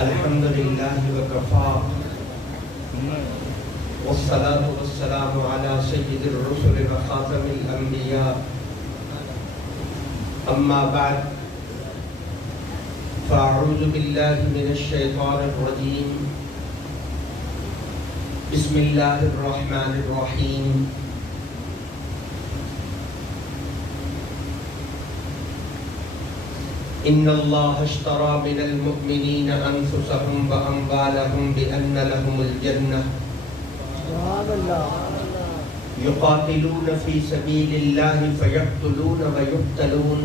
الحمد لله وكفى والصلاة والسلام على سيد الرسل وخاتم الأنبياء أما بعد فأعوذ بالله من الشيطان الرجيم بسم الله الرحمن الرحيم إن الله اشترى من المؤمنين أنفسهم وأموالهم بأن لهم الجنة يقاتلون في سبيل الله فيقتلون ويقتلون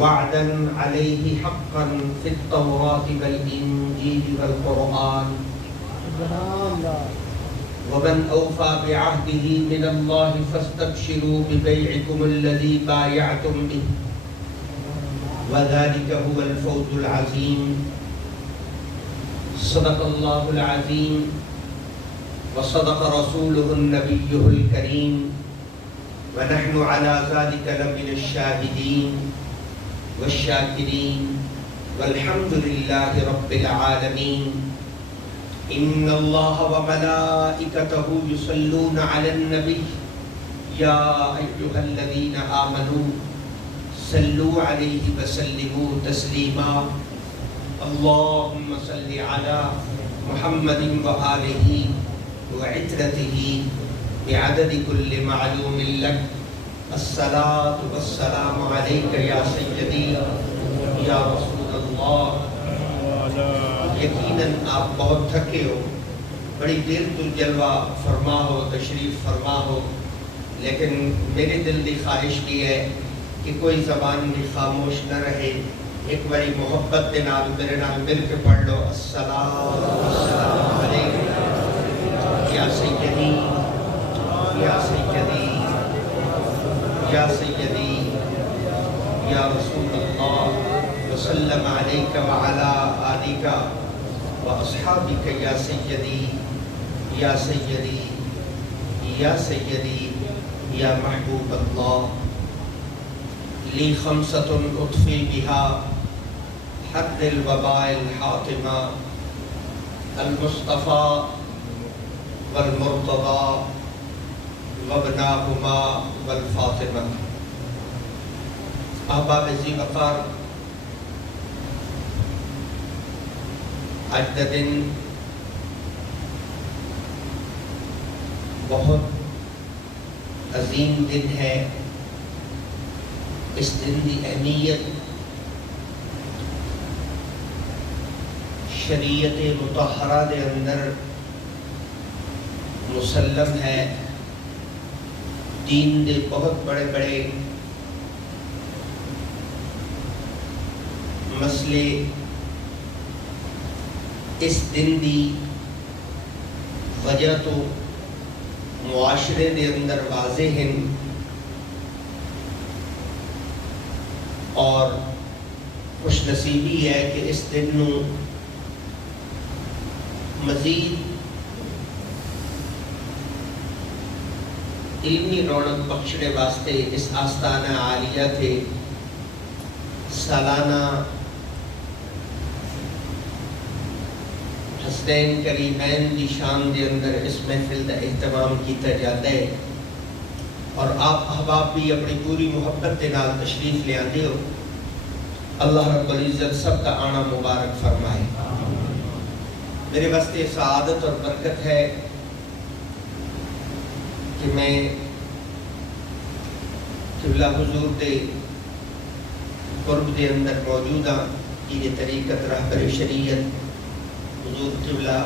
وعدا عليه حقا في التوراة والإنجيل والقرآن ومن أوفى بعهده من الله فاستبشروا ببيعكم الذي بايعتم به وذلك هو الفوز العظيم صدق الله العظيم وصدق رسوله النبي الكريم ونحن على ذلك لمن الشاهدين والشاكرين والحمد لله رب العالمين إن الله وملائكته يصلون على النبي يا أيها الذين آمنوا صلوا عليه وسلموا تسليما اللهم صل على محمد وآله وعترته بعدد كل معلوم لك الصلاة والسلام عليك يا سيدي يا رسول الله یقیناً آپ بہت تھکے ہو، بڑی دیر تو جلوہ فرما ہو، تشریف فرما ہو، لیکن میرے دل کی خواہش بھی ہے کہ کوئی زبان بھی خاموش نہ رہے، ایک بڑی محبت کے نال میرے نال مل کے پڑھ لو السلام علیکم یا سیدی یا سیدی یا سیدی یا رسول اللہ وسلم علیک وعلا آلک واصحابک یا سیدی یا سیدی یا سیدی یا محبوب اللہ لی خمسة اطفی بها حد الوباء الحاطمہ المصطفى والمرتضى وابناهما والفاطمہ احباب ذی وقار، آج کا دن بہت عظیم دن ہے۔ اس دن کی اہمیت شریعت مطہرہ دے اندر مسلم ہے۔ دین دے بہت بڑے بڑے مسئلے اس دن دی وجہ تو معاشرے دے اندر واضح ہیں، اور خوش نصیبی ہے کہ اس دن نو مزید علمی رونق بخشنے واسطے اس آستانہ عالیہ تھے سالانہ حسنین کریمین دی شان دے اندر اس محفل دا اہتمام کیتا جاتا ہے، اور آپ احباب بھی اپنی پوری محبت کے نال تشریف لے آتے ہو۔ اللہ رب العزت سب کا آنا مبارک فرمائے۔ میرے واسطے سعادت اور برکت ہے کہ میں قبلہ حضور دے قرب دے اندر موجود ہاں۔ یہ طریقت رہبر شریعت حضور قبلہ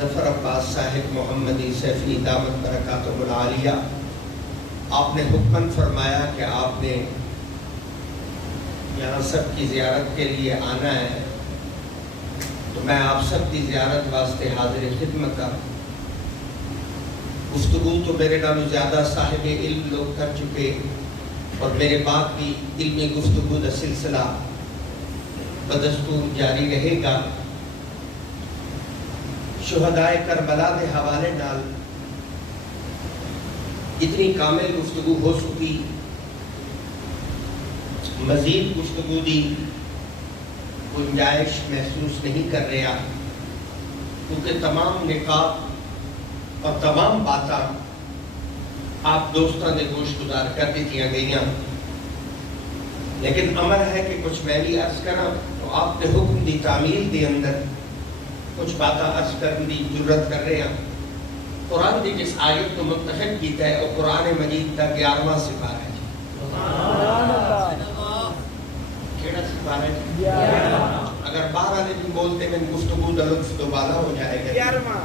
ظفر عباس صاحب محمدی سیفی دامت برکاتہ العالیہ، آپ نے حکم فرمایا کہ آپ نے یہاں سب کی زیارت کے لیے آنا ہے، تو میں آپ سب کی زیارت واسطے حاضر خدمت کا گفتگو تو میرے نالوں زیادہ صاحب علم لوگ کر چکے، اور میرے بعد بھی علمی گفتگو کا سلسلہ بدستور جاری رہے گا۔ شہدائے کربلا کے حوالے نال اتنی کامل گفتگو ہو چکی، مزید گفتگو دی گنجائش محسوس نہیں کر رہا، کیونکہ تمام نکاح اور تمام باتاں آپ دوستاں نے گوشت گزار کر دیتیاں گئیاں، لیکن امر ہے کہ کچھ میں بھی عرض کرا تو آپ نے حکم دی تعمیل دے اندر کچھ باتاں عرض کرنے دی ضرورت کر رہے ہیں۔ قرآن دی جس آیت کو منتخب کیتا ہے وہ قرآن مجید کا 11واں سپارہ ہے۔ کیڑا سپارہ ہے؟ اگر 12 نے بھی بولتے میں گفتگو دا لطف دوبارہ ہو جائے گا۔ 11واں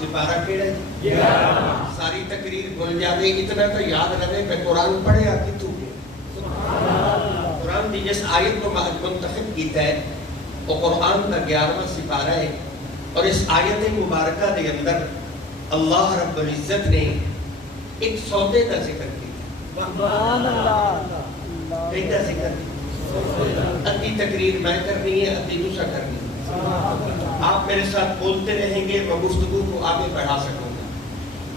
سپارہ کیڑا ہے؟ 11واں۔ ساری تقریر بھول جاوے، اتنا تو یاد رہے کہ قرآن پڑھے آتی تو قرآن دی جس آیت کو منتخب کیتا ہے وہ قرآن کا 11واں سپارہ ہے، اور اس آیت مبارکہ دے اندر اللہ رب العزت نے ایک سودے کا ذکر کیا۔ سبحان اللہ۔ کیسا ذکر؟ ادھی تقریر میں کرنی ہے، ادھی دوسرا کرنی ہے۔ آپ میرے ساتھ بولتے رہیں گے، میں گفتگو کو آگے بڑھا سکوں گا۔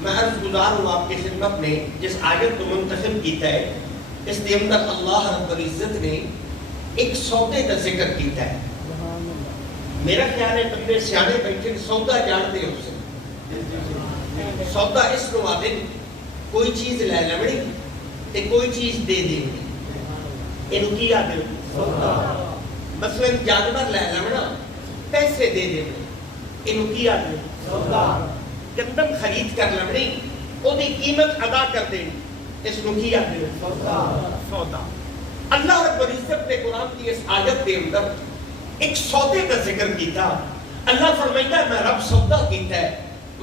میں عرض گزار ہوں آپ کی خدمت میں، جس آیت کو منتخب کیتا ہے اس کے اندر اللہ رب العزت نے ایک سودے کا ذکر کیتا ہے۔ میرا خیال ہے بندے سیانے بیٹھے سودا جانتے ہو سے سودا اس کو آدھے کوئی چیز لے لمڑی تے کوئی چیز دے دے انہوں کی آدھے مثلا جانور لے لمڑا پیسے دے دے انہوں کی آدھے گندم خرید کر لمڑی وہ دی قیمت ادا کر دے اس کو کی آدھے سودا۔ اللہ رب العزت نے قرآن کی اس آیت کے اندر ایک سودے کا ذکر کیتا۔ اللہ فرمائتا ہے میں رب سودا کیتا ہے۔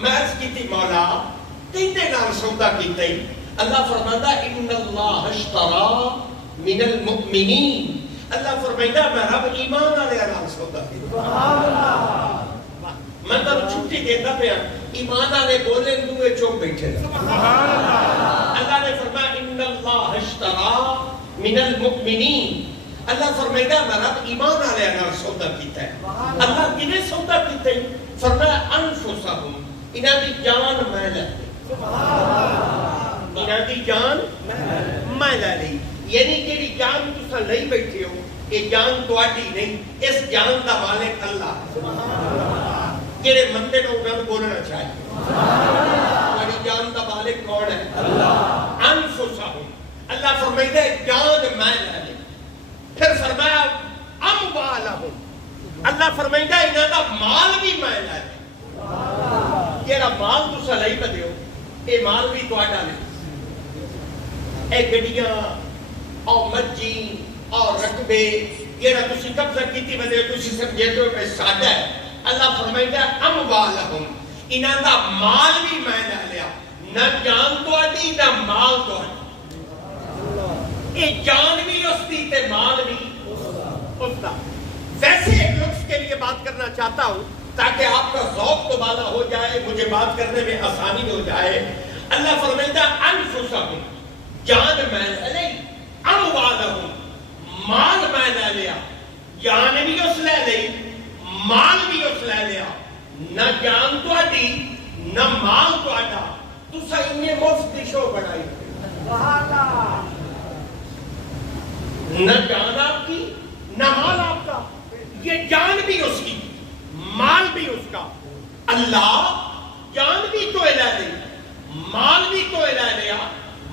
میں عرض کی تھی مولا کہتے نام سودا کیتا ہے؟ اللہ فرماتا ہے ان اللہ اشترى من المؤمنین، اللہ فرمائتا ہے میں رب ایمان آلے نام سودا کیتا۔ میں تو چھٹی دیتا پہ ایمان آلے بولے دوئے چوک بیٹھے۔ اللہ نے فرمایا ان اللہ اشترى من المؤمنین، اللہ فرمائے میں رب ایمان آلے نال سودا کیتا ہے۔ اللہ کنے سودا کیتا ہے؟ فرمایا انفسہم، انہاں دی جان میں لے لی، انہاں دی جان میں لے لی، یعنی جیڑی جان تساں لئی بیٹھے ہو یہ جان تواڈی نہیں، اس جان دا مالک اللہ۔ جیڑے مندے نو انہاں بولنا چاہیے تواڈی جان دا مالک کون ہے؟ اللہ۔ انفسہم، اللہ فرمائے جان میں لے لی، پھر فرمایا اموالہم، اللہ فرمائندا انہاں دا مال بھی میں لے لے۔ جیڑا مال تساں لئی بدے ہو اے مال بھی تہاڈا نہیں، اے گڈیاں اور مجھی اور رقبے جیڑا تسی قبضہ کیتی بدے ہو تسی سمجھے تو اے ساڈا ہے۔ اللہ فرمائندا اموالہم، انہاں دا مال بھی میں لے لیا، نہ جان تہاڈی نہ مال تہاڈا، اے جان بھی اس دی تے مال بھی اس دا۔ ویسے ایک لفظ کے لیے بات کرنا چاہتا ہوں تاکہ آپ کا ذوق تو بالا ہو جائے، مجھے بات کرنے میں آسانی ہو جائے۔ اللہ فرمائتا انفسہم، جان میں لے لی، اموالہم، مال میں لے لیا، جان بھی اس لے لی، مال بھی اس لے لیا، نہ جان تو آڈی نہ مال تو آڈا، تو سا انہیں مفت شو بڑھائی، نہ جان آپ کی نہ مال آپ کا، یہ جان بھی اس کی مال بھی اس کا۔ اللہ جان بھی تو لے لی مال بھی تو لے لیا،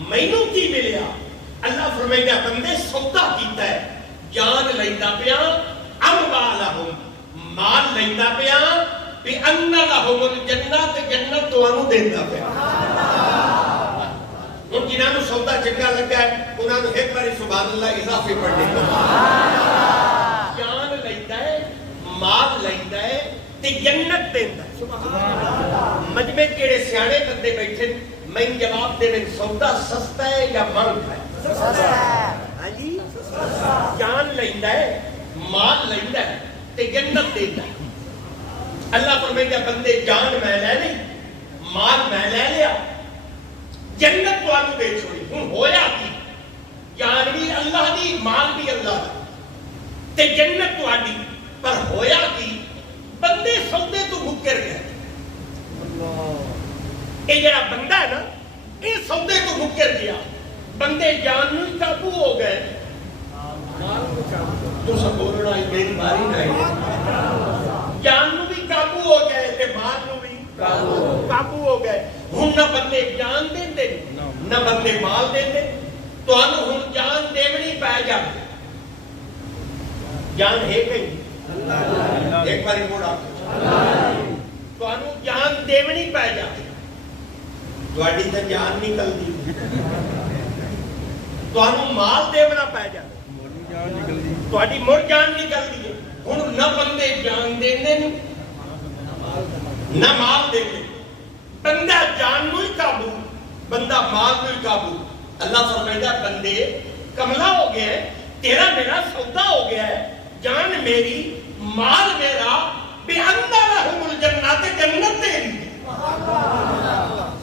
مینوں کی ملیا؟ اللہ فرمائے بندے سودا کیتا ہے، جان لیندا پیا، اموالہم، مال لیندا پیا، بِأَنَّ لَهُمُ الْجَنَّةَ، جنت تانوں دیندا پیا۔ ان جنہاں نوں سودا چنگا لگا ہے انہاں نوں ایک بار سبحان اللہ اضافی پڑھنے کو جان لیندا ہے، مال لیندا ہے تے جنت دیندا ہے۔ مجمع کیڑے سیانے بندے بیٹھے میں جواب دے میں سودا سستا ہے یا مہنگا ہے؟ سستا ہے۔ ہاں جی، جان لیندا ہے، مال لیندا ہے تے جنت دیندا ہے۔ اللہ فرمائے بندے جان میں لے لی، مال میں لے لیا، جنت تانوں دے چھوڑی۔ ہن ہویا کی؟ جان بھی اللہ دی، مال بھی اللہ دا تے جنت تہاڈی، پر ہویا کی؟ بندے سودے تو مکر گئے۔ اے جڑا بندہ ہے نا اے سودے تو مکر گیا، بندے جان نوں قابو ہو گئے، تو سب بولنا میری باری نہیں جان نو بھی قابو ہو گئے تے مال نو بھی قابو ہو گئے ہن نہ بندے جان دیندے نہ بندے مال دیندے تانوں ہن جان دیونی پے جائے جان ہے کہیں ایک باری موڑا تانوں جان دیونی پے جائے تہاڈی تے جان نکلدی تانوں مال دیونا پے جائے تہاڈی مڑ جان نکلدی ہے ہن نہ بندے جان دیندے نہ مال دیندے بندہ جان نو ہی قابو بندہ مال نو ہی قابو اللہ فرمائے بندے کملا ہو گیا ہے تیرا میرا سودا ہو گیا ہے جان میری مال میرا بے اندر لہم الجنات جنت تیری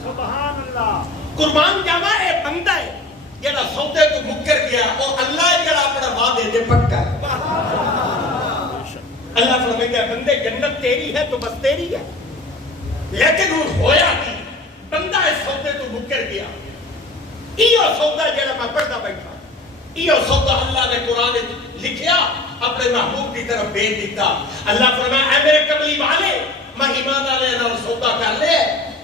سبحان اللہ قربان جاوا اے بندہ ہے جڑا سودے تو مکر گیا اور اللہ جڑا اپنا وعدے تے پکا ہے اللہ فرمائے بندے جنت تیری ہے تو بس تیری ہے لیکن وہ ہویا کی بندہ اس سودے تو مکر گیا ایو سودا جڑا میں پڑھدا بیٹھا ایو سودا اللہ نے قرآن لکھیا اپنے محبوب کی طرف بھیج دیتا اللہ فرمایا اے میرے قبلی والے میں ایمان والے نال سودا کر لے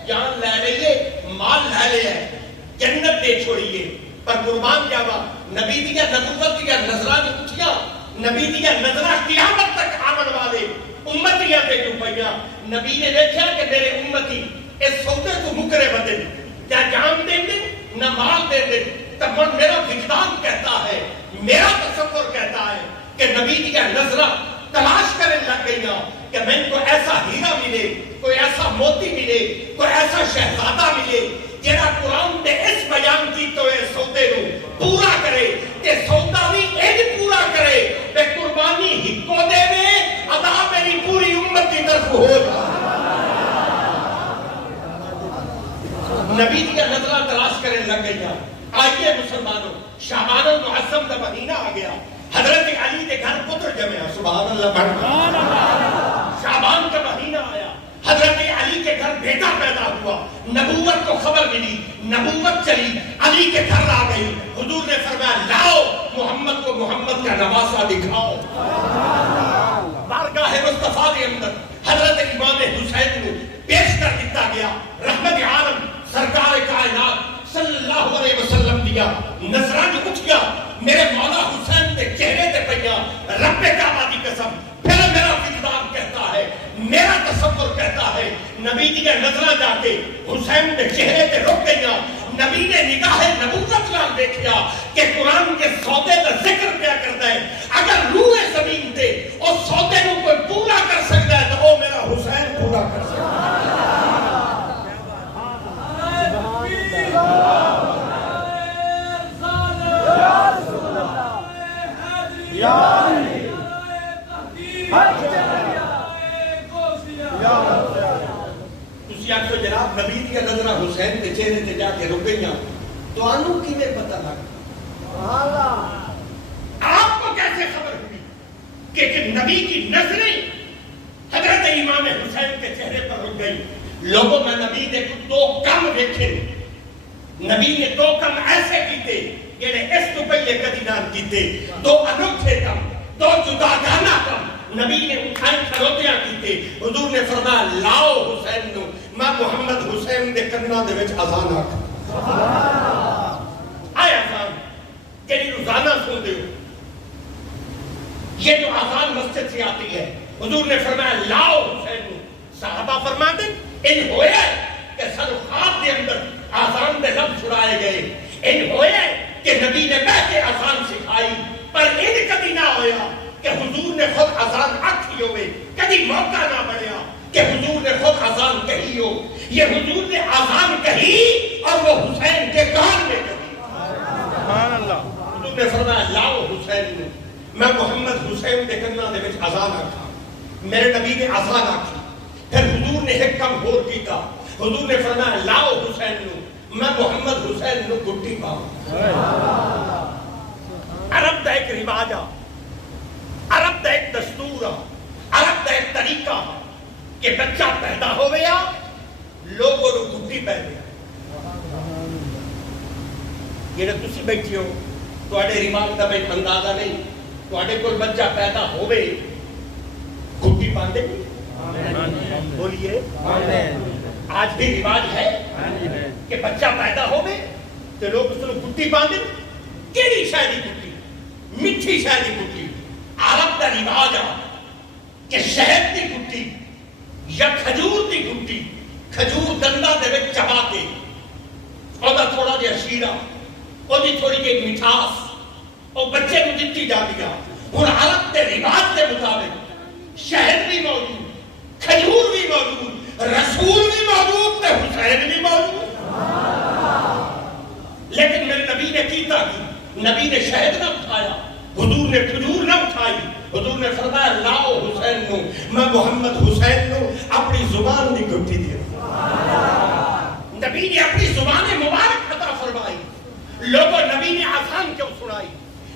جان لے لئیے مال لے لے جنت دے چھوڑیے پر قربان جاوا نبی دیا نبوت دیا نظراں اٹھیا نبی دیا نظراں قیامت تک آمن والے امتیاں تے جو پیا نبی نے دیکھا کہ میرے امتی اس سودے تو مکرے بدے کیا جان دیں دے نہ مال دیں دے تب میرا وجدان کہتا ہے میرا تصور کہتا ہے کہ نبی دیا نظراں تلاش کرنے لگ گئی کہ میں کو ایسا ہیرا ملے کوئی ایسا موتی ملے کوئی ایسا شہزادہ ملے جیڑا قرآن دے اس بیان کی تو اے سودے نو پورا کرے کہ سودا بھی ایک پورا کرے بے قربانی ہکو دے میں ادا میری پوری امت کی طرف ہو نبی کی نظرہ تلاش کرنے لگ گئی آئیے مسلمانوں شعبان المعظم کا مہینہ آ گیا حضرت علی کے گھر پتر جمع سبحان اللہ پڑھنا شعبان کا مہینہ آیا حضرت علی کے گھر بیٹا پیدا ہوا نبوت کو خبر ملی نبوت چلی علی کے گھر آ گئی حضور نے فرمایا لاؤ محمد کو محمد کا نواسہ دکھاؤ بارگاہ مصطفیٰ کے اندر حضرت امام حسین کو پیش کر دیتا گیا رحمت عالم سرکار کائنات صلی اللہ علیہ وسلم دیا نظران اٹھ گیا میرے مولا حسین کے چہرے تے پیا رب کعبہ دی قسم پھر میرا وجدان کہتا ہے میرا تصور کہتا ہے نبی دیا نظرہ جا کے حسین کے چہرے تے رک گیا نبی نے نگاہ نبوت نال دیکھیا کہ قرآن کے سودے کا ذکر کیا کرتا ہے اگر روح زمین تے اس سودے کو کوئی پورا کر سکتا ہے تو وہ میرا حسین پورا کر سکتا ہے تسی آکھو جناب نبی دی نظرہ حسین کے چہرے تے جا کے رک گئیاں تو آنو کی میں پتہ لگا آپ کو کیسے خبر ہوئی کہ نبی کی نظریں حضرت امام حسین کے چہرے پر رک گئی لوگوں میں نبی نے دو کم دیکھے نبی نے دو کم ایسے کیتے جنہیں اس تو پہلے کدی نہ کیتے دو انوکھے کم دو جداگانہ کم نبی نے اٹھائیں کھلوتیاں کیتے حضور نے فرمایا لاؤ حسین نو میں محمد حسین دے کرنا دے وچ اذان آکھا آئے اذان جنہی روزانہ سن دے یہ جو اذان مسجد سے آتی ہے حضور نے فرمایا لاؤ حسین نو صحابہ فرما دیں ان ہوئے کہ سلوخات دے اندر آزان دے لفظ چھڑائے گئے ان ہوئے کہ نبی نے بیٹھے آزان سکھائی پر ان کبھی نہ ہویا کہ حضور نے خود آزان آکھی ہوئے کبھی موقع نہ بڑھیا کہ حضور نے خود آزان کہی ہو یہ حضور نے آزان کہی اور وہ حسین کے کان میں کہی سبحان اللہ حضور نے فرمایا لاؤ حسین نے میں محمد حسین دے کرنا دے وچ آزان آکھا میرے نبی نے آزان آکھی پھر حضور نے ایک کم ہور کیتا حضور نے فرمایا لاؤ حسین نو میں محمد حسین نو گھٹی پاؤں عرب دا ایک رواج عرب دا ایک دستور عرب دا ایک طریقہ کہ بچہ پیدا ہو گیا لوگوں نو گھٹی پہ دیا یہ تسی بیٹھی ہو تو اڑے رواج دا میں اندازہ نہیں تواڈے کول بچہ پیدا ہوے گھٹی باندھے بولیے آج بھی رواج ہے کہ بچہ پیدا ہوے تے لوگ اس نوں گھٹی باندھے کیڑی شے دی گھٹی میٹھی شے دی گھٹی عرب دا رواج آ کہ شہد دی گھٹی یا کھجور دی گھٹی کھجور دندا دے وچ چبا کے اودا تھوڑا جہا شیرہ اودی تھوڑی جہی مٹھاس اور بچے کو دتی جاتی ہے ہن عرب کے رواج کے مطابق شہد بھی موجود کھجور بھی موجود رسول بھی موجود تے حسین بھی موجود لیکن میرے نبی نے کیتا کی نبی نے شہد نہ اٹھایا حضور نے کھجور نہ اٹھائی حضور نے فرمایا لاؤ حسین نو میں محمد حسین نو اپنی زبان دی گھٹی دی نبی نے اپنی زبان مبارک عطا فرمائی لوگوں نبی نے آسان کیوں سنائی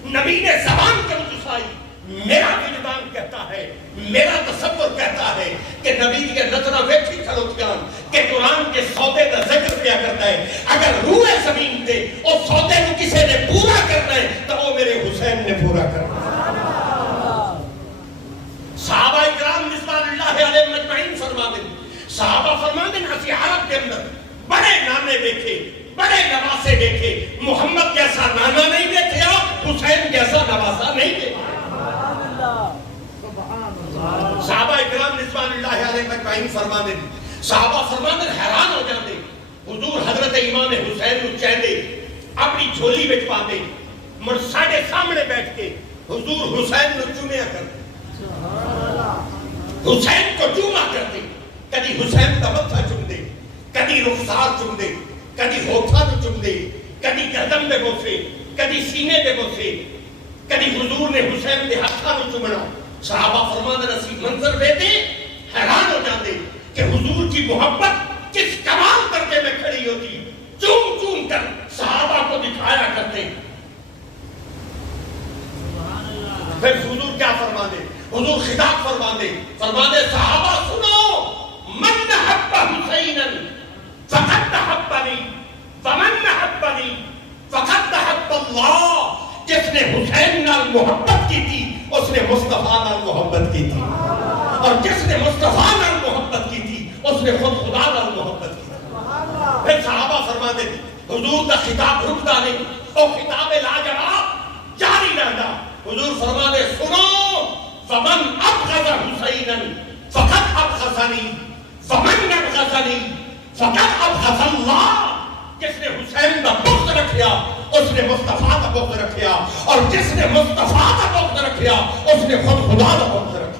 نبی نے زبان کیوں چسائی میرا وجدان کہتا ہے میرا تصور کہتا ہے کہ نبی کی نظرہ ویکھی کھڑوتیاں کہ قرآن کے سودے کا ذکر کیا کرتا ہے اگر روح زمین دے اور سودے کو کسی نے پورا کرنا ہے تو وہ میرے حسین نے پورا کرنا ہے صحابہ اکرام رضوان اللہ علیہ مجمعین فرماتے صحابہ فرماتے اسی عرب کے اندر بڑے نانے دیکھے بڑے نواسے دیکھے محمد جیسا نانا نہیں دیکھے حسین جیسا نواسا نہیں دیکھے صحابہ اکرام رضوان اللہ علیہ مجمعین فرماتے صحابہ فرماتے حیران ہو جاتے حضور حضرت امام حسین کو چہندے اپنی جھولی وچ پاندے مر ساڈے سامنے بیٹھ کے حضور حسین کو چومیا کرتے حسین کو چوما کرتے کدی حسین کا متھا چوم دے کدی رخسار چوم دے کدی ہوٹھاں نو چوم دے کدی گردن دے بوسے کدی سینے دے بوسے کدی حضور نے حسین دے ہتھاں نو چومنا صحابہ فرماندے اسی منظر ویکھتے حیران ہو جاندے کہ حضور کی محبت کس کمال درجے میں کھڑی ہوتی چوم چوم کر صحابہ کو دکھایا کرتے پھر حضور کیا فرماندے حضور خطاب فرماندے صحابہ سنو من حب حسینا فقد حبنی ومن حبنی فقد حب اللہ جس نے حسین نال محبت کی تھی اس نے مصطفیٰ نال محبت کی تھی اور جس نے مصطفیٰ نال محبت کی تھی اس نے خود خدا نال محبت کی تھی پھر صحابہ فرماتے حضور کا خطاب رکتا نہیں اور خطاب لاجواب جاری رہتا حضور فرماتے سنو فمن ابغض حسینا فقد ابغضنی فمن ابغضنی فقد ابغض اللہ جس نے حسین کا بغض رکھیا اس نے مصطفیٰ کا بغض رکھیا اور جس نے مصطفیٰ کا بغض رکھیا اس نے خود خدا کا بغض رکھیا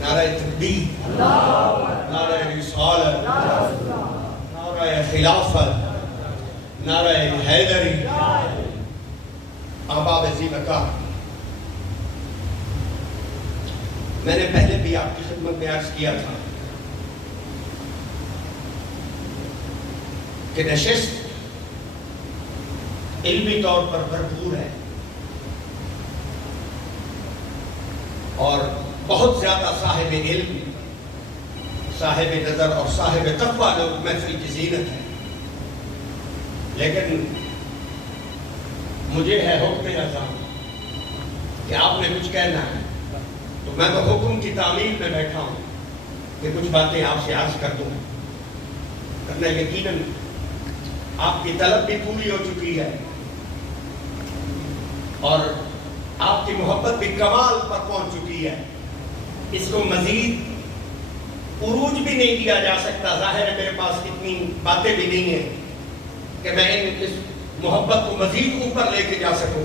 نعرہ تکبیر نعرہ رسالت نعرہ خلافت نعرہ حیدری احباب ذی بقاء میں نے پہلے بھی آپ کی خدمت میں عرض کیا تھا کہ نشست علمی طور پر بھرپور ہے اور بہت زیادہ صاحب علم صاحب نظر اور صاحب تقوی لوگ محفل کی زینت ہے لیکن مجھے ہے حکم اعظم کہ آپ نے کچھ کہنا ہے تو میں تو حکم کی تعمیل میں بیٹھا ہوں کہ کچھ باتیں آپ سے عرض کر دوں کرنا یقیناً آپ کی طلب بھی پوری ہو چکی ہے اور آپ کی محبت بھی کمال پر پہنچ چکی ہے اس کو مزید عروج بھی نہیں دیا جا سکتا ظاہر ہے میرے پاس اتنی باتیں بھی نہیں ہیں کہ میں اس محبت کو مزید اوپر لے کے جا سکوں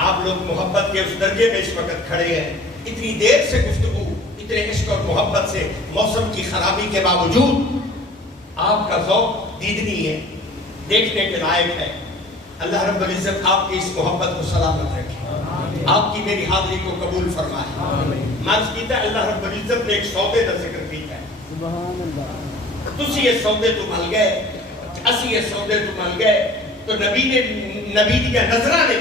آپ لوگ محبت کے اس درجے میں اس وقت کھڑے ہیں اتنی دیر سے گفتگو اتنے عشق اور محبت سے موسم کی خرابی کے باوجود آپ کا ذوق دیدنی ہے دیکھنے کے لائق ہے اللہ رب العزت آپ کی اس محبت کو سلامت رکھے آپ کی میری حاضری کو قبول فرمائے مانس کیتا ہے اللہ رب العزت نے ایک سودے کا ذکر کیتا ہے تسی یہ سودے تو مل گئے اسی یہ سودے تو مل گئے تو نبی دیا نظرہ نے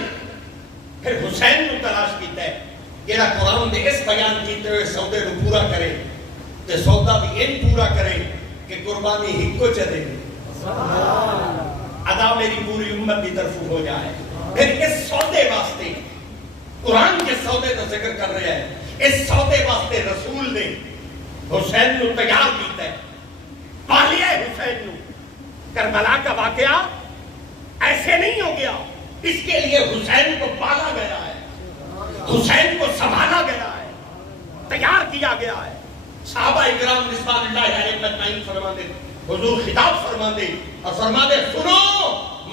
پھر حسین کو تلاش کیتا ہے جڑا قرآن نے اس بیان کیتے ہوئے سودے کو پورا کرے تے سودا بھی ان پورا کرے کہ قربانی ہی کو چلے ادا میری پوری امت کی طرف ہو جائے. پھر اس سودے واسطے قرآن کے سودے کا ذکر کر رہا ہے. اس سودے واسطے رسول نے حسین کو تیار کیتا ہے, پالیا ہے حسین کو. کربلا کا واقعہ ایسے نہیں ہو گیا, اس کے لیے حسین کو پالا گیا ہے, حسین کو سنبھالا گیا ہے, تیار کیا گیا ہے. صحابہ اکرام رضوان اللہ علیہم اجمعین فرماتے, حضور خطاب فرماتے اور فرماتے سنو,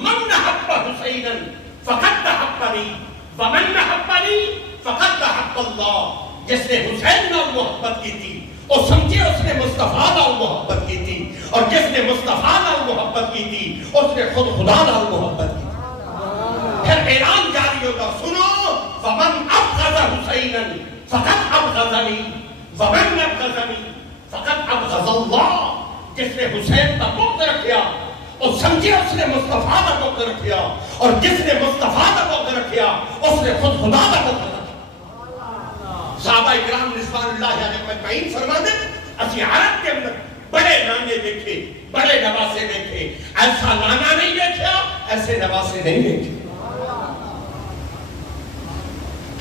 من حب حسینا فقد حبنی ومن حبنی فقد حب اللہ. جس نے حسین نال محبت کی تھی اور سمجھے اس نے مصطفیٰ نال محبت کی تھی, اور جس نے مصطفیٰ نال محبت کی تھی اس نے خود خدا نال محبت کی تھی. پھر اعلان جاری ہوگا, سنو فمن ابغض حسینا فقد ابغضنی ومن ابغضنی فقد ابغض اللہ. جس نے حسین کا بغض رکھیا اور سمجھے اس نے مصطفیٰ کا بغض رکھیا, اور جس نے مصطفیٰ کا بغض رکھیا اس نے خود خدا کا بغض رکھیا. صحابہ اکرام رضوان اللہ علیہم اجمعین فرماتے اسی عرب کے اندر بڑے نانے دیکھے, بڑے نواسے دیکھے, ایسا نانا نہیں دیکھا, ایسے نواسے نہیں دیکھے.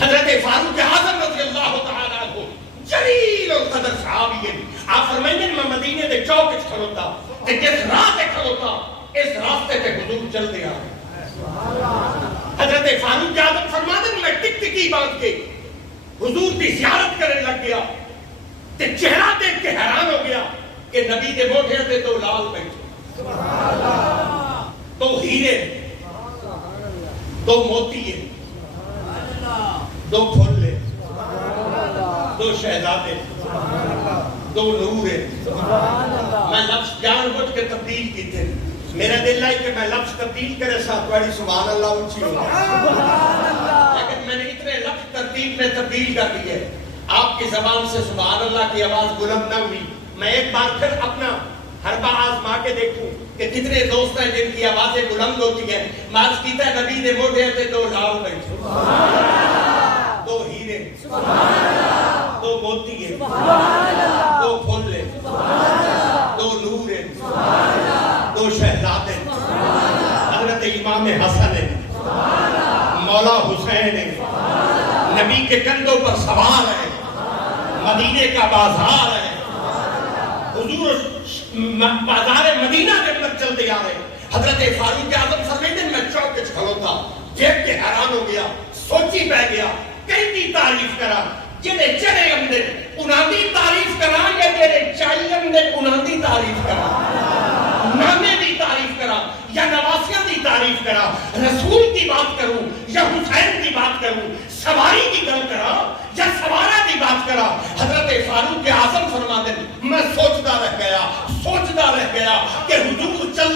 حضرت فاروق اعظم رضی اللہ تعالیٰ عنہ جلیل القدر صحابی ہے. آپ فرمائیں گے میں مدینے دے چوک وچ کھڑوتا تے جس راہ تے کھڑوتا اس راستے تے حضور چل دیا. حضرت فاروق اعظم فرماتے ہیں میں ٹک ٹکی باندھ کے حضور کی زیارت کرنے لگ گیا تے چہرہ دیکھ کے حیران ہو گیا کہ نبی کے موٹھے تے تو لال بیٹھے, تو ہیرے, دو موتی ہے, دو پھولے, دو شہزادے, دو نور ہے. میں لفظ جان بوجھ کے تبدیل کی تھے, میرا دل ہے کہ میں لفظ تبدیل کرے ساتھ والی سبحان اللہ اونچی ہو, لیکن میں نے اتنے لفظ ترتیب میں تبدیل کر دی ہے آپ کی زبان سے سبحان اللہ کی آواز بلند نہ ہوئی. میں ایک بار پھر اپنا حربہ آزما کے دیکھوں کہ کتنے دوست ہیں جن کی آوازیں بلند ہوتی ہیں. معاذ کیتا ہے نبی نے موڑے تھے دو لال بیٹھے, دو ہیرے, دو موتی ہے, دو پھولے, دو نور ہے, دو شہزادے, حضرت امام حسن ہے, مولا حسین ہے, نبی کے کندھوں پر سوار ہے, مدینے کا بازار ہے, حضور بازار مدینہ کے اندر چلتے آ رہے. حضرت فاروق اعظم فرماتے ہیں میں چوک وچ کھلوتا دیکھ کے حیران ہو گیا, سوچی پہ گیا کہیں دی تعریف کرا, جنہیں چڑے اندر انہاں دی تعریف کرا یا جنہیں چاہیے اندر انہاں دی تعریف کرا, نانے دی تعریف کرا یا نواسیاں دی تعریف کرا, رسول کی بات کروں یا حسین کی بات کروں, سواری کی گل کرا یا سوارا کی بات کرا. حضرت فاروق اعظم فرماتے ہیں میں سوچتا رہ گیا کہ حضور چل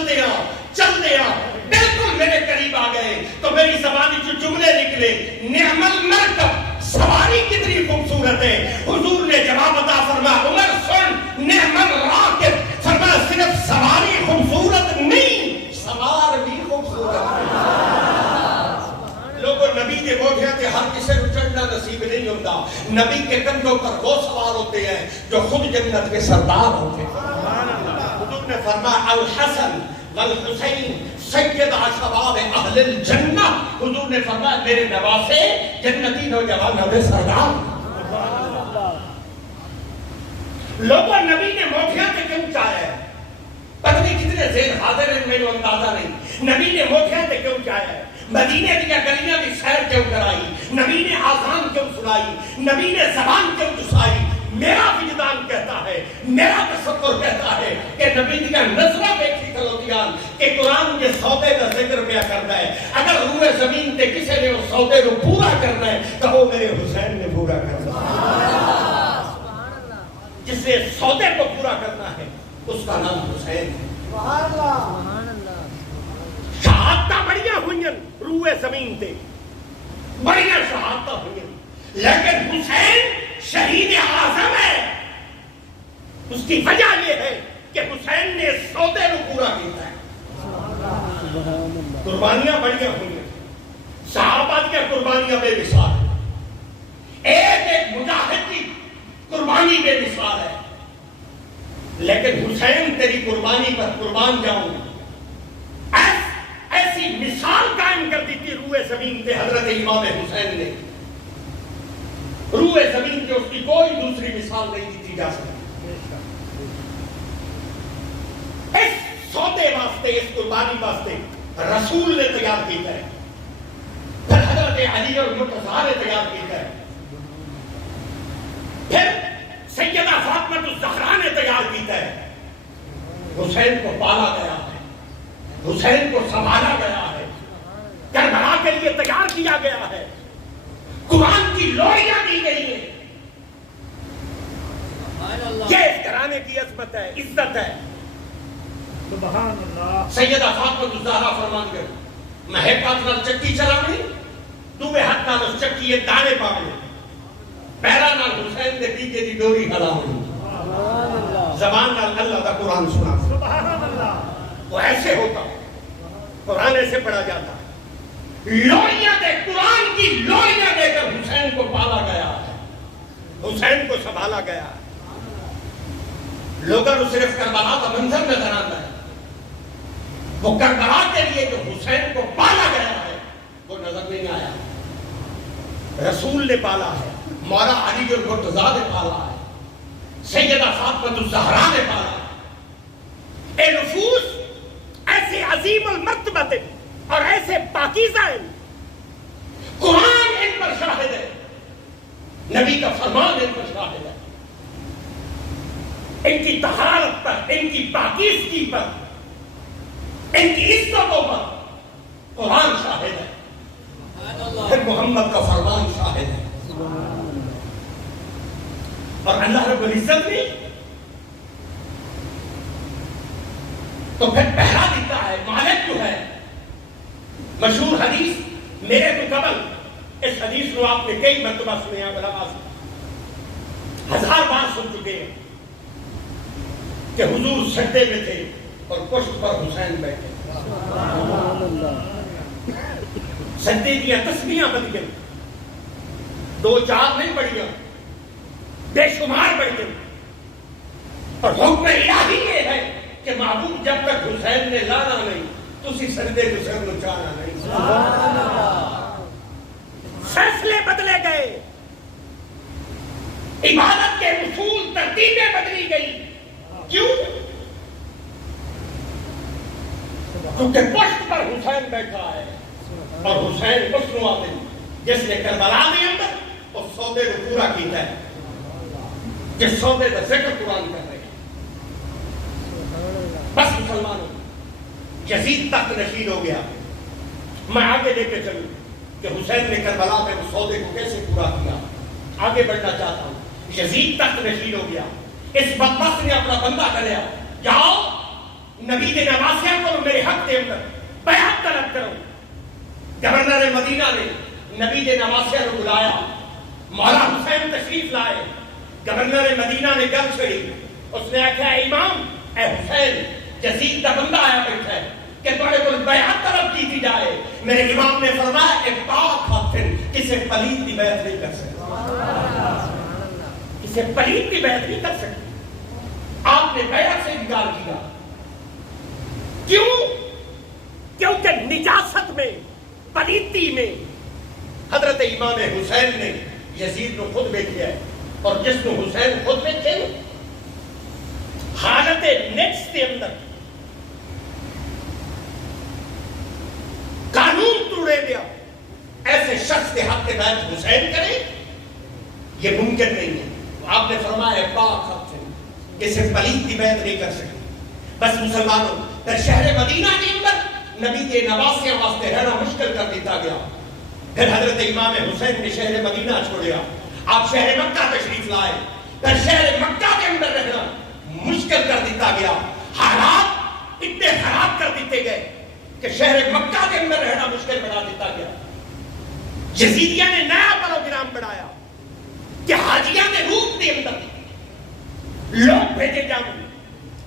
دیا بالکل میرے قریب آ گئے تو میری زبانی جو جملے نکلے, نعم المرکب, سواری کتنی خوبصورت ہے. حضور نے جواب عطا فرمایا عمر سن, نعم الراکب, فرمایا صرف سواری خوبصورت نہیں سوار بھی خوبصورت ہے. لوگوں نبی کے موٹھے تھے ہر کسی کو چڑھنا نصیب نہیں ہوتا. نبی کے کندھوں پر وہ سوار ہوتے ہیں جو خود جنت کے سردار ہوتے ہیں. حضور نے فرمایا الحسن والحسین سید شباب اہل الجنہ. حضور نے فرمایا میرے نواسے جنتی نوجوانوں کے سردار. لوگوں نبی نے موٹھیاں تے کیوں چاہے ہے, پتہ نہیں کتنے ذہن حاضر ہیں میرے اندازہ نہیں. نبی نے موٹھیاں تے کیوں چاہے ہے, مدینے کی گلیاں کی سیر کیوں کرائی, نبی نے آذان کیوں سنائی, نبی نے زبان کیوں چسائی. میرا وجدان کہتا ہے, میرا تصور کہتا ہے کہ نبی کی نظرہ بیٹھی کھلوتیاں کہ قرآن کے سودے کا ذکر پیا کرنا ہے. اگر روح زمین تے کسی نے اس سودے کو پورا کرنا ہے تو وہ میرے حسین نے پورا کرنا ہے. جس نے سودے کو پورا کرنا ہے اس کا نام حسین ہے. شہادتہ بڑیاں ہوئیں روح زمین تے, بڑیاں شہادتہ ہوئیں, لیکن حسین شہید اعظم ہے. اس کی وجہ یہ ہے کہ حسین نے سودے کو پورا کیا ہے. قربانیاں بڑیاں ہوئیں, صحابہ کی قربانیاں بے مثال ہیں، ایک ایک مجاہد کی قربانی بے مثال ہے، لیکن حسین تیری قربانی پر قربان جاؤں، ایسی مثال قائم کر دی تھی روئے زمین پہ حضرت امام حسین نے، روئے زمین پہ اس کی کوئی دوسری مثال نہیں دی جا سکتی۔ اس سودے واسطے، اس قربانی واسطے رسول نے تیار کیا ہے، پھر حضرت علی اور مرتضیٰ نے تیار کیا ہے، پھر سیدہ فاطمہ الزہرا نے تیار کیا ہے۔ حسین کو پالا گیا ہے، حسین کو سنبھالا گیا ہے، کربلا کے لیے تیار کیا گیا ہے، قرآن کی لوریاں دی گئی ہیں۔ یہ اس گھرانے کی عظمت ہے، عزت ہے۔ سبحان اللہ۔ سیدہ فاطمہ الزہرا فرمان کر میں ہاتھ نال چکی چلاوی، دوے ہاتھ نال اس چکی یہ دانے پاوے، پیرا نال حسین دے پیچھے دی ڈوری ہلاوی، زبان نال اللہ دا قرآن سنا۔ سبحان اللہ۔ وہ ایسے ہوتا، قرآن ایسے پڑھا جاتا، لوریاں دے، قرآن کی لوریاں دے کر حسین کو پالا گیا ہے، حسین کو سنبھالا گیا ہے۔ لوگوں کو صرف کربلا کا منظر نظر آتا ہے، وہ کربلا کے لیے جو حسین کو پالا گیا ہے وہ نظر نہیں آیا۔ رسول نے پالا ہے، مولا علی المرتضیٰ نے پالا ہے، سیدہ فاطمہ الزہرا نے پالا ہے۔ اے نفوس ایسے عظیم المرتبت اور ایسے پاکیزہ ہیں، قرآن ان پر شاہد ہے، نبی کا فرمان ان پر شاہد ہے، ان کی طہارت پر، ان کی پاکیزگی پر، ان کی عزتوں پر قرآن شاہد ہے، پھر محمد کا فرمان شاہد ہے۔ اور اللہ رب العزت نے تو پھر پہلا دیتا ہے، مالک جو ہے، مشہور حدیث میرے تو قبل، اس حدیث کو آپ نے کئی مرتبہ سنے ہیں، علماء سے 1000 بار سن چکے ہیں کہ حضور سجدے میں تھے اور پشت پر حسین بیٹھے، سجدے دیا تسبیحاں بن گئی، 2-4 نہیں بڑھیاں، بے شمار بڑھ گئی، اور حکم الہی یہ ہے کہ معبود جب تک حسین نے لانا نہیں تو اسی سجدے کو سر نچانا نہیں۔ فیصلے بدلے گئے، عبادت کے اصول، ترتیبیں بدلی گئی، کیوں؟ کیونکہ پشت پر حسین بیٹھا ہے، اور حسین اس معاملے جس نے کربلا کے اندر اس سودے کو پورا کیا ہے، جس سودے کا ذکر قرآن کر رہے ہیں۔ بس مسلمانوں، یزید تک نشین ہو گیا، میں آگے لے کے چلوں کہ حسین نے کربلا میں اس سودے کو کیسے پورا کیا، آگے بڑھنا چاہتا ہوں۔ یزید تک نشین ہو گیا، اس بدبخت نے اپنا بندہ کریا، جاؤ نبی کے نواسیاں کو میرے حق کے اندر بیعت طلب کرو۔ گورنر مدینہ نے نبی کے نواسیاں کو بلایا، مولا حسین تشریف لائے، گورنر مدینہ نے گل چھڑی، اس نے کہا امام اے حسین، یزید کا بندہ آیا بیٹھا ہے کہ تمہارے کو بیعت طلب کی جائے۔ میرے امام نے فرمایا ایک پاک خاتن کسی پلید کی بیعت نہیں کر سکتی، کسی پلید کی بیعت نہیں کر سکتی۔ آپ نے بیعت سے انکار کیا، کیوں؟ کیونکہ نجاست میں، پلیتی میں حضرت امام حسین نے یزید کو خود بیچیا ہے، اور جس کو حسین خود بیچے حالت نفس کے اندر قانون توڑے دیا، ایسے شخص کے حق کے بیعت حسین کرے، یہ ممکن نہیں ہے۔ آپ نے فرمایا پاک حق سے کہ صرف پلید کی بیعت نہیں کر سکتے۔ بس مسلمانوں، پھر شہر مدینہ کے اندر نبی کے نواسیاں واسطے رہنا مشکل کر دیتا گیا، پھر حضرت امام حسین نے شہر مدینہ چھوڑیا، آپ شہر مکہ تشریف لائے، پھر شہر مکہ کے اندر رہنا مشکل کر دیتا گیا، حالات اتنے خراب کر دیتے گئے کہ شہر مکہ کے اندر رہنا مشکل بنا دیتا گیا۔ یزیدیہ نے نیا پروگرام بنایا کہ حاجیان روم کے اندر لوگ بھیجے جاؤں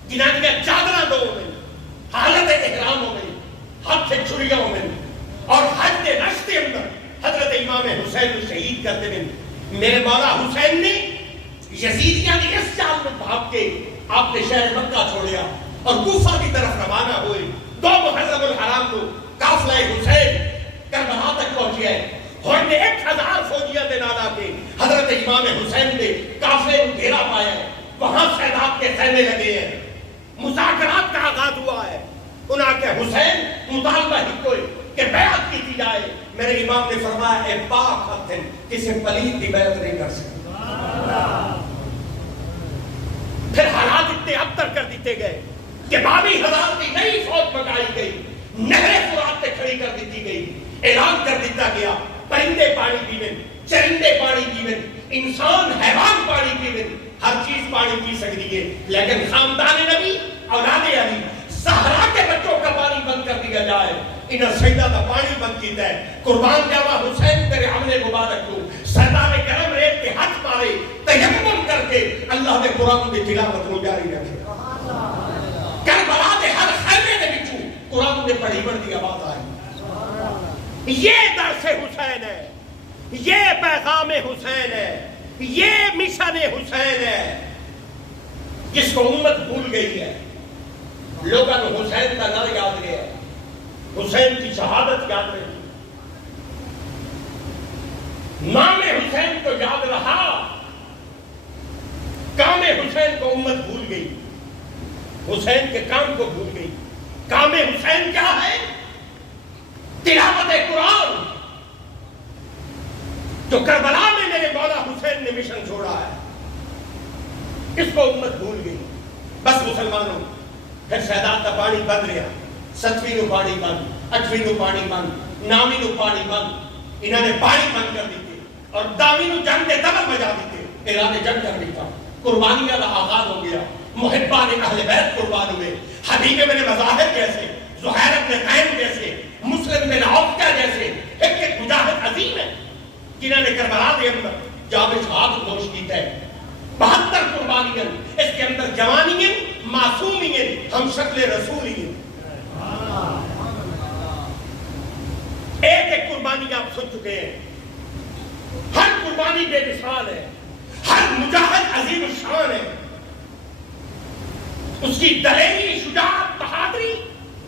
جنہاں کی چادرہ دو ہو گئی، حالت احرام ہو گئی، ہاتھ سے چھڑیاں ہو گئی، اور حج کے رشتے اندر حضرت حسین کو شہید کرتے ہیں. میرے مولا حسین نے یزیدیاں نے اس چال میں بھاگ کے آپ نے شہر مکہ چھوڑیا اور کوفہ کی طرف روانہ ہوئے. 2 محرم الحرام کو قافلہ حسین کربلا تک پہنچیا ہے. اور نے 1000 فوجیاں دے نالا کے حضرت امام حسین نے قافلے کو گھیرا پایا ہے. وہاں سیدات کے خیمے لگے ہیں. مذاکرات کا آغاز ہوا ہے. انہاں کہ حسین مطالبہ ہی کوئی کہ بیعت کی جائے. میرے امام نے فرمایا اے پاک ہتھن کسی پلید کی بیعت نہیں کر سکتا. پھر حالات اتنے ابتر کر دیتے گئے کہ 22,000 کی نئی فوج منگائی گئی. نہر فرات پہ کھڑی کر دیتی گئی. اعلان کر دیتا گیا پرندے پانی پیون, چرندے پانی پیون, انسان حیوان پانی پیون, ہر چیز پانی پی سکتی ہے. لیکن خاندان نبی اولاد علی زہرا کے بچوں کا پانی بند کر دیا جائے. انہاں سیدہ دا پانی بند کیتا ہے. قربان جاوا حسین تیرے عمل مبارک کو سردار کرم ریت کے ہاتھ مارے تیمم کر کے اللہ دے قرآن دی تلاوت کو جاری رکھے. کربلا دے ہر خیمے دے وچوں قرآن دے پڑھی بڑھ دی آواز آئی. یہ درس حسین ہے, یہ پیغام حسین ہے, یہ مشن حسین ہے جس کو امت بھول گئی ہے. لوگوں نے حسین کا نام یاد گیا, حسین کی شہادت یاد رہی, نام حسین کو یاد رہا, کام حسین کو امت بھول گئی, حسین کے کام کو بھول گئی. کام حسین کیا ہے؟ تلاوت قرآن, جو کربلا میں میرے مولا حسین نے مشن چھوڑا ہے, اس کو امت بھول گئی. بس مسلمانوں پھر سیدات کا پانی بند رہا. 7ویں نو پانی بند, 8ویں نو پانی بند, 9ویں نو پانی بند. انہوں نے پانی بند کر دیتے اور 10ویں نو جنگ دے دبل بجا دیتے. اعلان جنگ کر دیتا. قربانیاں کا آغاز ہو گیا. محبان اہل بیت قربان ہوئے. حبیب بن مظاہر جیسے, زہیر بن قیم جیسے, مسلم بن عوف جیسے ایک مجاہد عظیم ہے جنہوں نے کربلا کے اندر جام شہادت نوش کیتا ہے. 72 قربانیاں, اس کے اندر جوانیاں, معصومیاں, ہم شکل رسول ہیں. ایک ایک قربانی آپ سن چکے ہیں. ہر قربانی بے مثال ہے, ہر مجاہد عظیم الشان ہے. اس کی دلیری, شجاعت, بہادری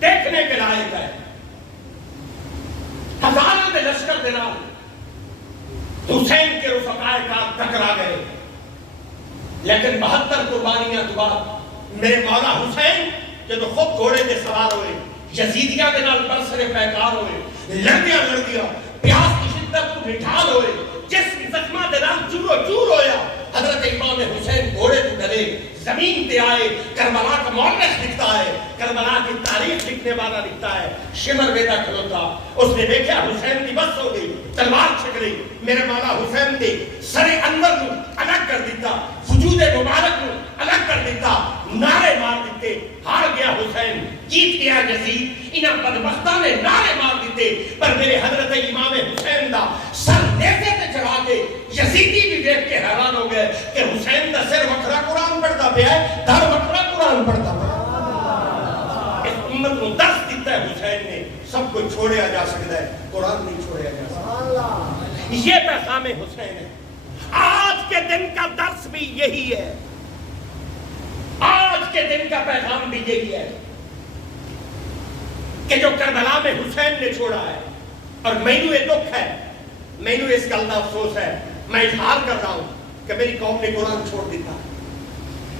دیکھنے کے لائق ہے. ہزاروں کے لشکر کے نام حسین کے رفقائے کا ٹکرا گئے, لیکن 72 قربانیاں کے بعد میرے مولا حسین جب خود گھوڑے کے سوار ہوئے, یزیدیاں کے نال برسرے پیکار ہوئے, لڑدیاں پیاس کی شدت کو نٹھال ہوئے, جس زخمہ کے نال چورو چور ہویا. حضرت امام حسین گھوڑے کو ڈلے, زمین پہ آئے. کربلا کا مورخ لکھتا ہے, کربلا کی تاریخ لکھنے والا لکھتا ہے, شمر ویدا کھلوتا. اس نے دیکھا حسین کی بس ہو گئی, تلوار چھک گئی. میرے مولا حسین نے سر انور کو الگ کر دیتا, وجود مبارک کو الگ کر دیتا, نعرے مار دیتے. ہار گیا حسین, جیت گیا یزید. انہاں بدبختاں نے نعرے مار دیتے, پر میرے حضرت امام حسین دا سر نیزے تے چڑھا کے یزیدی بھی دیکھ کے حیران ہو گئے کہ حسین دا سر وکھرا قرآن پڑھتا پیا ہے, دھڑ وکھرا قرآن پڑھتا پیا ہے. اس امت کو درس دیتا ہے حسین نے, سب کو چھوڑیا جا سکتا ہے, قرآن نہیں چھوڑیا جا سکتا. یہ پیغام حسین ہے. آج کے دن کا درس بھی یہی ہے, آج کے دن کا پیغام بھی یہی ہے کہ جو کربلا میں حسین نے چھوڑا ہے. اور مینوں یہ دکھ ہے, مینوں اس گل کا افسوس ہے, میں اظہار کر رہا ہوں کہ میری قوم نے قرآن چھوڑ دیتا,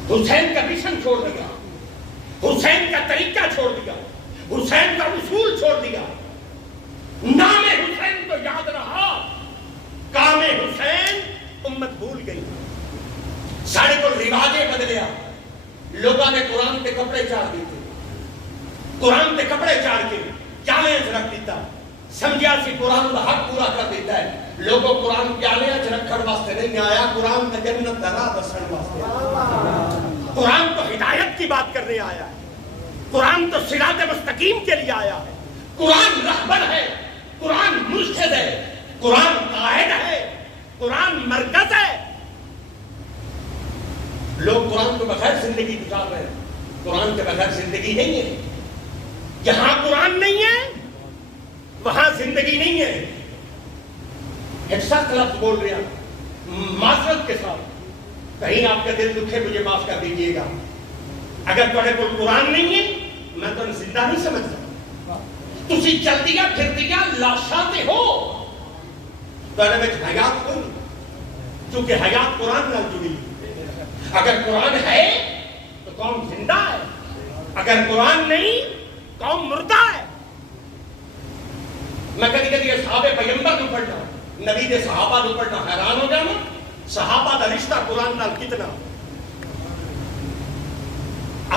حسین کا مشن چھوڑ دیا, حسین کا طریقہ چھوڑ دیا, حسین کا اصول چھوڑ دیا. نام حسین تو یاد رہا, کام حسین امت بھول گئی. سارے کو رواجیں بدلیا. لوگوں نے قرآن کے کپڑے چاڑ دیتے, قرآن کے کپڑے چاڑ کے جالے رکھ دیتا, سمجھا سی قرآن کا حق پورا کر دیتا ہے. لوگوں قرآن پیالے رکھنے واسطے نہیں آیا, قرآن کا جنت کا راہ دسن واسطے. قرآن تو ہدایت کی بات کرنے آیا ہے, قرآن تو صراط مستقیم کے لیے آیا ہے. قرآن رہبر ہے, قرآن مرشد ہے, قرآن قائد ہے, قرآن مرکز ہے. لوگ قرآن کو بغیر زندگی گزار رہے ہیں, قرآن کے بغیر زندگی نہیں ہے. جہاں قرآن نہیں ہے وہاں زندگی نہیں ہے. ایک سخت لفظ بول رہا معذرت کے ساتھ، کہیں آپ کا دل دکھے مجھے معاف کر دیجیے گا، اگر تھوڑے کو قرآن نہیں ہے میں تو زندہ نہیں سمجھتا، تسی چل دیا پھر دیا لاشاں تے ہو، تھوڑے وچ حیات کوئی نہیں، چونکہ حیات قرآن نال جڑی، اگر قرآن ہے تو قوم زندہ ہے، اگر قرآن نہیں قوم مردہ ہے۔ میں کدی کدی اصحاب پیغمبر نو پڑھنا، نبی دے صحابہ نو پڑھنا حیران ہو جانا، صحابہ دا رشتہ قرآن نال کتنا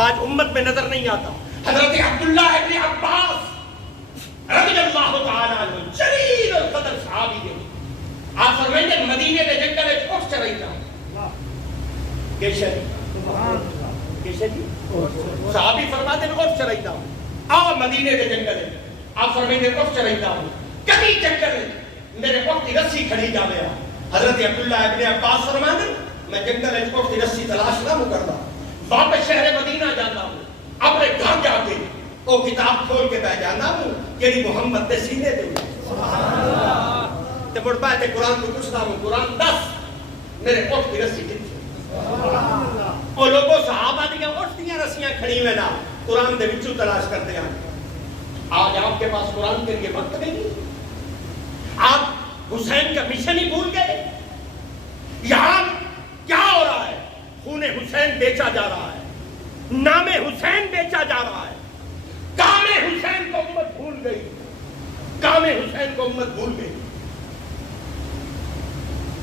آج امت میں نظر نہیں آتا۔ حضرت عبداللہ ابن عباس رضی اللہ تعالی عنہ جلیل القدر صحابی ہے، آپ فرمائیں گے مدینے دے جنگل وچ اٹھ چڑھائی تھا کیشری کیشری صحابی فرماتے ہیں اٹھ چڑھائی تھا آ مدینے دے جنگل آپ فرمائیں گے اٹھ چڑھائی تھا کبھی جنگل میرے اٹھ کی رسی کھڑی جا گیا۔ حضرت عبداللہ ابن عباس فرماتے ہیں میں جنگل وچ اٹھ کی رسی تلاش نہ کرتا، واپس شہر مدینہ جاتا ہوں، اپنے گھر جا کے وہ کتاب کھول کے بیٹھ جانا ہوں کہ محمد دے سینے دے تے مڑ پائے قرآن کو پوچھتا ہوں قرآن دس میرے اٹھ کی رسی کتنی، وہ لوگوں صحابہ دیا اٹھ دیا رسیاں کھڑی میں نہ قرآن دے وچوں تلاش کرتے ہیں۔ آج آپ کے پاس قرآن کے لیے وقت نہیں، آپ حسین کا مشن ہی بھول گئے۔ یہاں کیا ہو رہا ہے؟ خون حسین بیچا جا رہا ہے، نام حسین بیچا جا رہا ہے، کام حسین کو امت بھول گئی، کام حسین کو امت بھول گئی،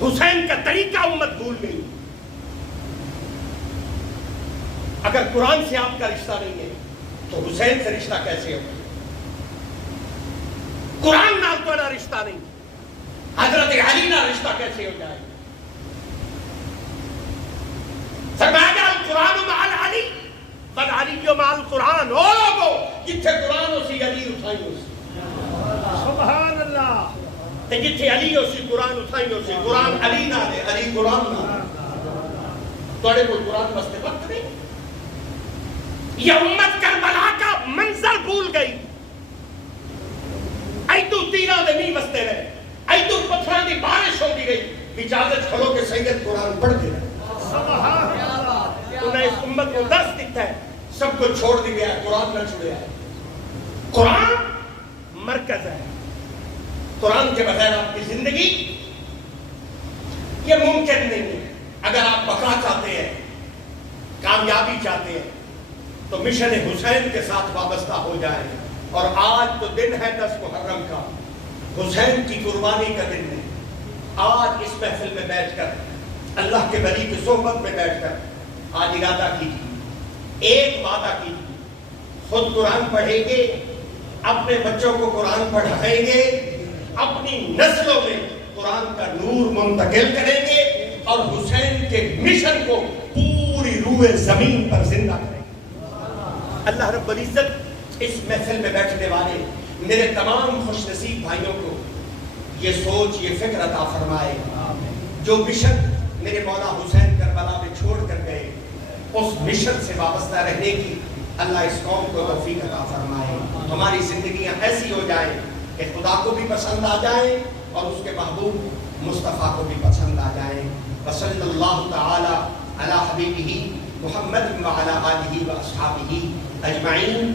حسین کا طریقہ امت بھول گئی۔ اگر قرآن سے آپ کا رشتہ نہیں ہے تو حسین سے رشتہ کیسے ہوگا؟ قرآن نال تھوڑا رشتہ نہیں، حضرت علی نال رشتہ کیسے ہو جائے؟ فرمایا القرآن مع العلی والعلی مع القرآن، او لوگو جتھے قرآن ہو سی علی اٹھائی ہو سی، سبحان اللہ، تے جتھے علی ہو سی قرآن اٹھائی ہو سی، قرآن علی نہ دے علی قرآن نہ، توڑے کوئی قرآن بستے وقت نہیں۔ یہ امت کربلا کا منظر بھول گئی، ایتو تیرہ دے نہیں بستے رہے، ایتو پتھران دی بارش ہو دی گئی، اجازت کھلو کہ سید قرآن پڑھ دے رہے۔ سبحان اللہ، انہیں اس امت کو درس دیتا ہے، سب کو چھوڑ دی گیا ہے، قرآن نہ چھوڑیا ہے۔ قرآن مرکز ہے، قرآن کے بغیر آپ کی زندگی یہ ممکن نہیں ہے۔ اگر آپ بقا چاہتے ہیں، کامیابی چاہتے ہیں تو مشن حسین کے ساتھ وابستہ ہو جائیں۔ اور آج تو دن ہے 10 محرم کا، حسین کی قربانی کا دن ہے۔ آج اس محفل میں بیٹھ کر اللہ کے ولی کی صحبت میں بیٹھ کر آج ارادہ کیجیے، ایک وعدہ کیجیے، خود قرآن پڑھیں گے، اپنے بچوں کو قرآن پڑھائیں گے، اپنی نسلوں میں قرآن کا نور منتقل کریں گے اور حسین کے مشن کو پوری روئے زمین پر زندہ کریں گے۔ اللہ رب العزت اس محفل میں بیٹھنے والے میرے تمام خوش نصیب بھائیوں کو یہ سوچ یہ فکر عطا فرمائے، جو مشن میرے مولا حسین کربلا میں چھوڑ کر گئے اس مشن سے وابستہ رہنے کی اللہ اس قوم کو توفیق عطا فرمائے۔ ہماری زندگیاں ایسی ہو جائیں کہ خدا کو بھی پسند آ جائیں اور اس کے محبوب مصطفیٰ کو بھی پسند آ جائیں۔ وصلی اللہ تعالی علی حبیبہ محمد وعلی آلہ واصحابہ اجمعین۔